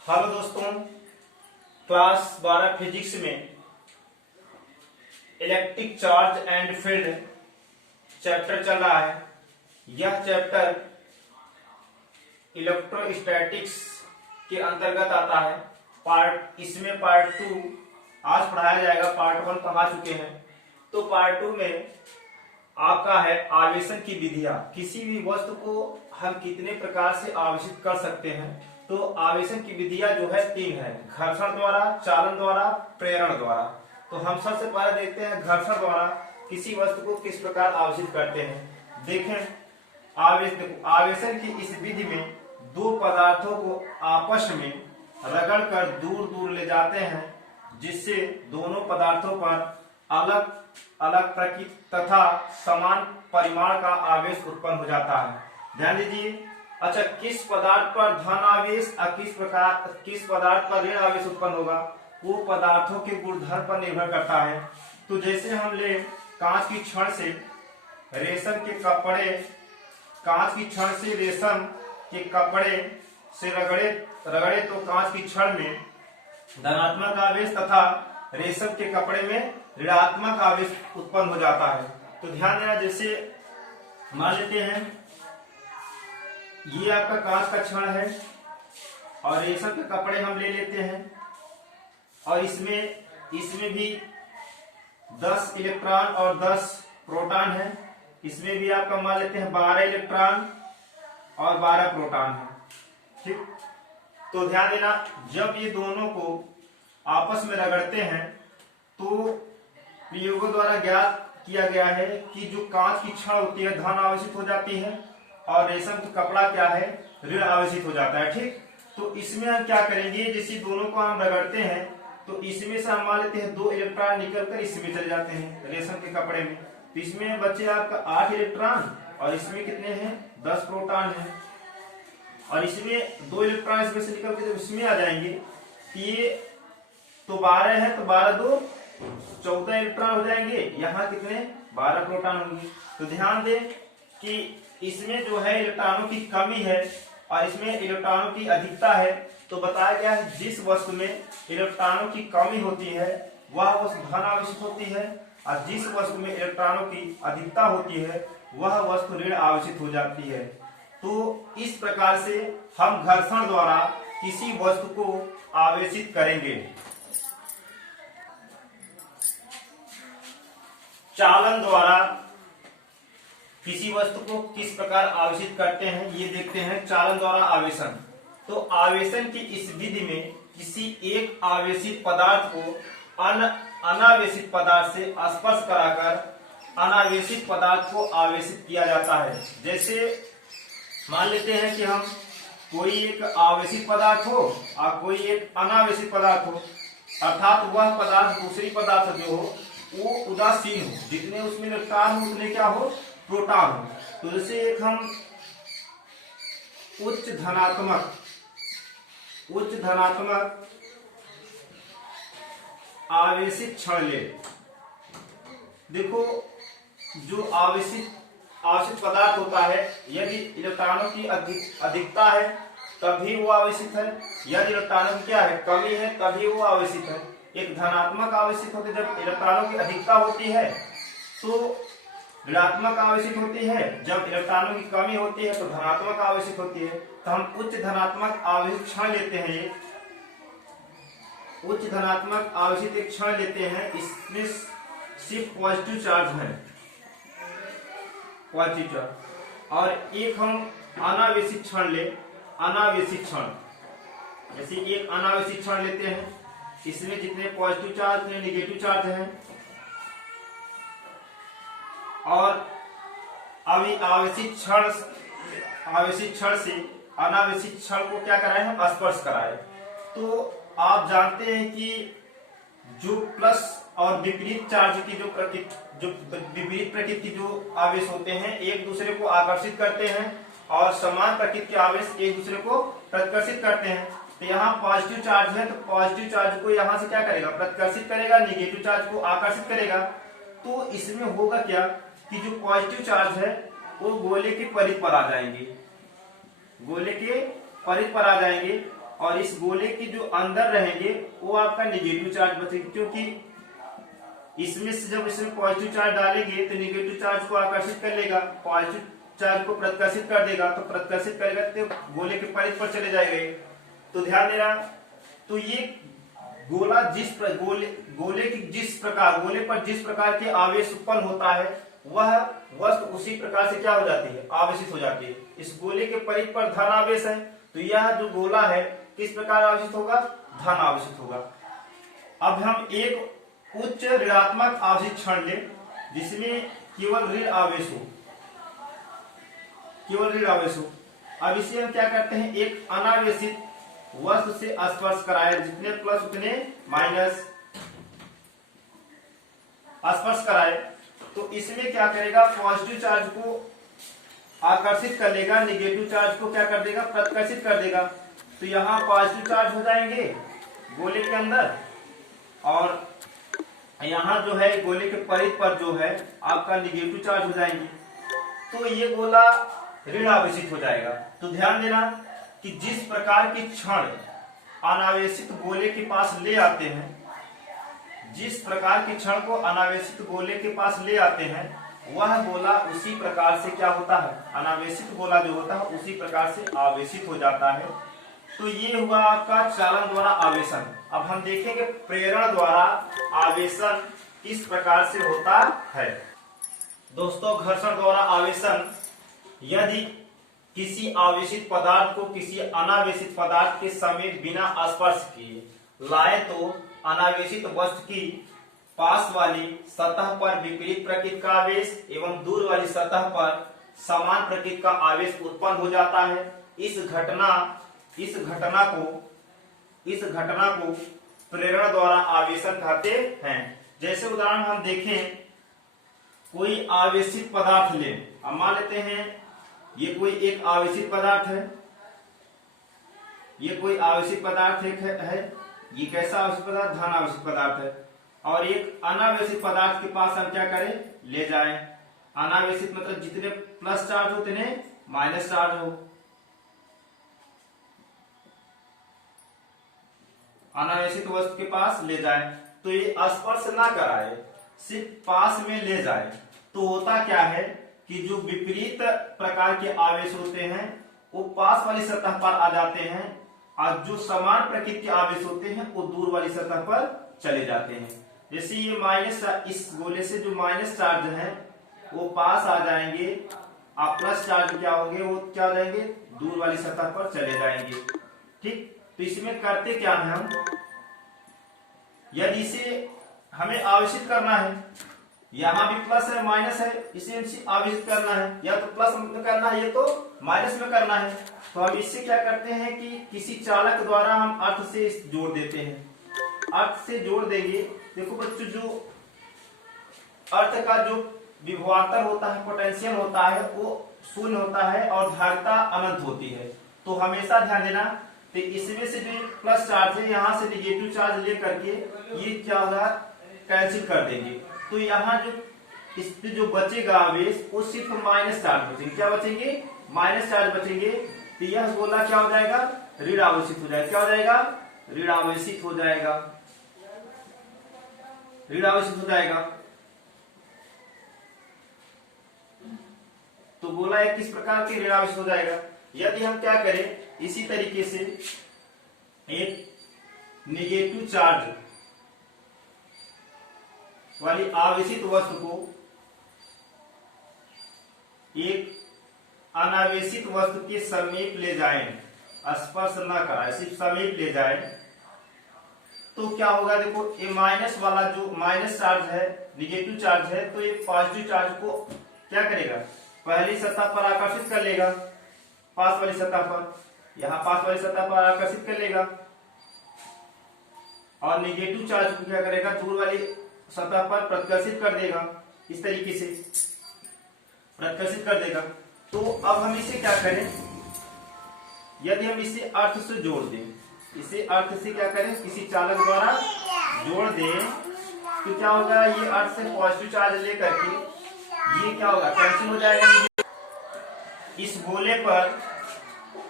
Hello दोस्तों, class 12 physics में electric charge and field chapter चल रहा है। यह चैप्टर इलेक्ट्रोस्टैटिक्स के अंतर्गत आता है। इसमें पार्ट 2 आज पढ़ाया जाएगा। पार्ट 1 पढ़ा चुके हैं, तो पार्ट 2 में आपका है आवेशन की विधियां। किसी भी वस्तु को हम कितने प्रकार से आवेशित कर सकते हैं। तो आवेशन की विधियां जो है 3 है: घर्षण द्वारा, चालन द्वारा, प्रेरण द्वारा। तो हम सबसे पहले देखते हैं घर्षण द्वारा किसी वस्तु को किस प्रकार आवेशित करते हैं। देखें, आवेशन की इस विधि में दो पदार्थों को आपस में रगड़कर दूर दूर ले जाते हैं, जिससे दोनों पदार्थों पर अलग अलग प्रकृति तथा समान परिमाण का आवेश उत्पन्न हो जाता है। ध्यान दीजिए। अच्छा, किस पदार्थ पर धन आवेश और किस पदार्थ पर ऋण आवेश उत्पन्न होगा, वो पदार्थों के गुणधर्म पर निर्भर करता है। तो जैसे हम ले कांच की छड़ से रेशम के कपड़े से रगड़े तो कांच की छड़ में धनात्मक आवेश तथा रेशम के कपड़े में ऋणात्मक आवेश उत्पन्न हो जाता है। तो ध्यान देना, जैसे मान लेते हैं ये आपका कांच का छड़ है और रेशम के कपड़े हम ले लेते हैं, और इसमें भी 10 इलेक्ट्रॉन और 10 प्रोटॉन है। इसमें भी आपका मान लेते हैं 12 इलेक्ट्रॉन और 12 प्रोटॉन है। ठीक, तो ध्यान देना, जब ये दोनों को आपस में रगड़ते हैं तो प्रयोगों द्वारा ज्ञात किया गया है कि जो कांच की छड़ होती है धन आवेशित हो जाती है और रेशम का कपड़ा क्या है, ऋण आवेशित हो जाता है। ठीक, तो इसमें हम क्या करेंगे, जैसे दोनों को हम रगड़ते हैं तो इसमें से हम मान लेते हैं 2 इलेक्ट्रॉन निकलकर इसमें चले जाते हैं रेशम के कपड़े में। तो इसमें बचे आपका 8 इलेक्ट्रॉन और इसमें कितने हैं, 10 प्रोटॉन है। और इसमें 2 इलेक्ट्रॉन इसमें से निकल के जब इसमें आ जाएंगे, ये तो 12 है, तो 12 2 14 इलेक्ट्रॉन हो जाएंगे। यहाँ कितने, 12 प्रोटॉन होंगे। तो ध्यान दें कि इसमें जो है इलेक्ट्रॉनों की कमी है और इसमें इलेक्ट्रॉनों की अधिकता है। तो बताया गया है जिस वस्तु में इलेक्ट्रॉनों की कमी होती है वह वस्तु धन आवेशित होती है, और जिस वस्तु में इलेक्ट्रॉनों की अधिकता होती है वह वस्तु ऋण आवेशित हो जाती है। तो इस प्रकार से हम घर्षण द्वारा किसी वस्तु को आवेशित करेंगे। चालन द्वारा किसी वस्तु को किस प्रकार आवेशित करते हैं, ये देखते हैं। चालन द्वारा आवेशन। तो आवेशन की इस विधि में किसी एक आवेशित पदार्थ को अनावेशित पदार्थ से स्पर्श कराकर अनावेशित पदार्थ को आवेशित किया जाता है। जैसे मान लेते हैं कि हम कोई एक आवेशित पदार्थ हो और कोई एक अनावेशित पदार्थ हो, अर्थात वह पदार्थ दूसरी पदार्थ जो हो वो उदासीन हो, जितने उसमें इलेक्ट्रॉन हो उतने क्या हो, प्रोटॉन हो। तो जैसे एक हम उच्च धनात्मक आवेशित क्षण ले। देखो, जो आवेशित पदार्थ होता है, यदि इलेक्ट्रॉनों की अधिकता है तभी वो आवेशित है, यदि इलेक्ट्रॉनों की क्या है, कमी है, तभी वो आवेशित है। एक धनात्मक आवेशित होते जब इलेक्ट्रॉनों की अधिकता होती है, तो ऋणात्मक आवेशित होती है। जब इलेक्ट्रॉनों की कमी होती है तो धनात्मक आवेशित होती है। तो हम उच्च धनात्मक आवेशित क्षण लेते हैं। ये उच्च धनात्मक आवेशित एक क्षण लेते हैं, इसमें सिर्फ पॉजिटिव चार्ज है, पॉजिटिव चार्ज। और एक हम अनावेशित क्षण ले, अनावेशित क्षण। जैसे एक अनावेशित क्षण लेते हैं, इसमें जितने पॉजिटिव चार्ज उतने निगेटिव चार्ज हैं। और अभी आवेशित क्षण से अनावेशित क्षण को क्या कराए, हम स्पर्श कराए। तो आप जानते हैं कि जो प्लस और विपरीत चार्ज की जो विपरीत प्रकृति के जो आवेश होते हैं एक दूसरे को आकर्षित करते हैं, और समान प्रकृति के आवेश एक दूसरे को प्रतिकर्षित करते हैं। तो यहाँ पॉजिटिव चार्ज है, तो पॉजिटिव चार्ज को यहाँ से क्या करेगा, प्रतिकर्षित करेगा, निगेटिव चार्ज को आकर्षित करेगा। तो इसमें होगा क्या कि जो पॉजिटिव चार्ज है वो गोले के परिध पर आ जाएंगे, गोले के परिध पर आ जाएंगे और इस गोले के जो अंदर रहेंगे वो आपका निगेटिव चार्ज बचेगा, क्योंकि इसमें से जब इसमें पॉजिटिव चार्ज डालेंगे तो निगेटिव चार्ज को आकर्षित कर लेगा, पॉजिटिव चार्ज को प्रत्याशित कर देगा, तो प्रत्याशित करेगा तो गोले के परिध पर चले जाएंगे। तो ध्यान देना, तो ये गोला गोले पर जिस प्रकार के आवेश उत्पन्न होता है वह वस्तु उसी प्रकार से क्या हो जाती है, आवेशित हो जाती है। इस गोले के परिध पर धन आवेश है, तो यह जो गोला है किस प्रकार आवेशित होगा, धन आवेशित होगा। अब हम एक उच्च ऋणात्मक आवेशित क्षण ले जिसमें केवल ऋण आवेश हो, अब इसे हम क्या करते हैं, एक अनावेशित वस्तु से स्पर्श कराए, जितने प्लस उतने माइनस स्पर्श कराए, तो इसमें क्या करेगा, पॉजिटिव चार्ज को आकर्षित कर लेगा, निगेटिव चार्ज को क्या कर देगा, प्रत्याशित कर देगा। तो यहाँ पॉजिटिव चार्ज हो जाएंगे गोले के अंदर, और यहाँ जो है गोले के परिध पर जो है आपका निगेटिव चार्ज हो जाएंगे, तो ये गोला ऋण आवेशित हो जाएगा। तो ध्यान देना कि जिस प्रकार की क्षण अनावेशित गोले के पास ले आते हैं, जिस प्रकार की क्षण को अनावेशित गोले के पास ले आते हैं, वह गोला उसी प्रकार से क्या होता है, अनावेशित गोला जो होता है उसी प्रकार से आवेशित हो जाता है। तो ये हुआ आपका चालन द्वारा आवेशन। अब हम देखेंगे प्रेरण द्वारा आवेशन किस प्रकार से होता है। दोस्तों, घर्षण द्वारा आवेशन, यदि किसी आवेशित पदार्थ को किसी अनावेशित पदार्थ के समेत बिना स्पर्श किए लाए तो अनावेशित वस्तु की पास वाली सतह पर विपरीत प्रकृति का आवेश एवं दूर वाली सतह पर समान प्रकृति का आवेश उत्पन्न हो जाता है। इस घटना को प्रेरण द्वारा आवेशन कहते हैं। जैसे उदाहरण हम देखें, कोई आवेशित पदार्थ ले, अब मान लेते हैं ये कोई एक आवेशित पदार्थ है, ये कोई आवेशित पदार्थ है, ये कैसा आवेशित पदार्थ, धन आवेशित पदार्थ है, और एक अनावेशित पदार्थ के पास हम क्या करें, ले जाएं। अनावेशित मतलब जितने प्लस चार्ज हो उतने माइनस चार्ज हो, अनावेशित वस्तु के पास ले जाएं, तो ये स्पर्श ना कराए, सिर्फ पास में ले जाए, तो होता क्या है कि जो विपरीत प्रकार के आवेश होते हैं वो पास वाली सतह पर आ जाते हैं, और जो समान प्रकृति के आवेश होते हैं वो दूर वाली सतह पर चले जाते हैं। जैसे ये माइनस, इस गोले से जो माइनस चार्ज है वो पास आ जाएंगे, और प्लस चार्ज क्या होंगे, वो क्या हो जाएंगे, दूर वाली सतह पर चले जाएंगे। ठीक, तो इसमें करते क्या है हम, यदि इसे हमें आवेशित करना है, यहाँ भी प्लस है माइनस है, इसे आवेशित करना है, या तो प्लस में करना है या तो माइनस में करना है, तो हम इससे क्या करते हैं कि किसी चालक द्वारा हम अर्थ से जोड़ देते हैं। अर्थ से जोड़ देंगे, देखो बच्चों, जो अर्थ का जो विभवांतर होता है, पोटेंशियल होता है, वो शून्य होता है और धारिता अनंत होती है। तो हमेशा ध्यान देना, तो इसमें से जो प्लस चार्ज है यहाँ से निगेटिव चार्ज लेकर के ये क्या होगा, कैंसिल कर देंगे, तो यहाँ जो इस पे जो बचेगा आवेश वो सिर्फ माइनस चार्ज बचेंगे, क्या बचेंगे, माइनस चार्ज बचेंगे। तो यह गोला क्या हो जाएगा, ऋण आवेशित हो जाएगा, क्या हो जाएगा, ऋण आवेशित हो जाएगा, ऋण आवेशित हो जाएगा। तो गोला एक किस प्रकार के ऋण आवेशित हो जाएगा। यदि हम क्या करें, इसी तरीके से एक निगेटिव चार्ज वाली आवेशित वस्तु को एक अनावेशित वस्तु के समीप ले जाएं, स्पर्श न कराएं, सिर्फ समीप ले जाएं, तो क्या होगा, देखो ये माइनस वाला जो माइनस चार्ज है, निगेटिव चार्ज है, तो ये पॉजिटिव चार्ज को क्या करेगा, पहली सतह पर आकर्षित कर लेगा, पास वाली सतह पर, यहाँ पास वाली सतह पर आकर्षित कर लेगा, और निगेटिव चार्ज को क्या करेगा, दूर वाली सतह पर प्रत्याशित कर देगा, इस तरीके से प्रत्याशित कर देगा। तो अब हम इसे क्या करें, यदि हम इसे अर्थ से जोड़ दें, इसे अर्थ से क्या करें, किसी चालक द्वारा जोड़ दें, तो क्या होगा, ये अर्थ से पॉजिटिव चार्ज लेकर के ये क्या होगा, कैंसिल हो जाएगा। इस गोले पर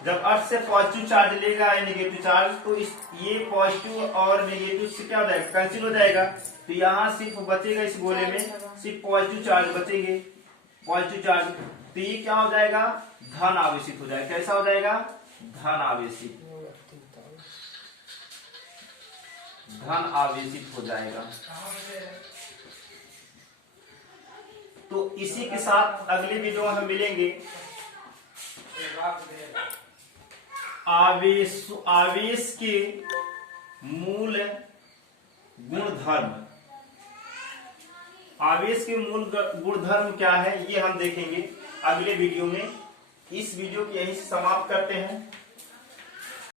जब अर्थ से पॉजिटिव चार्ज लेगा या नेगेटिव चार्ज, तो इस ये पॉजिटिव और नेगेटिव से क्या हो जाएगा, कैंसिल हो जाएगा। तो यहाँ सिर्फ बचेगा, इस गोले में सिर्फ पॉजिटिव चार्ज बचेंगे, पॉजिटिव चार्ज। तो ये क्या हो जाएगा, धन आवेशित हो जाएगा। कैसा हो जाएगा, धन आवेशित, धन आवेशित हो जाएगा। तो इसी के साथ अगली वीडियो में हम मिलेंगे। आवेश के मूल गुणधर्म, आवेश के मूल गुणधर्म क्या है ये हम देखेंगे अगले वीडियो में। इस वीडियो को यहीं से समाप्त करते हैं।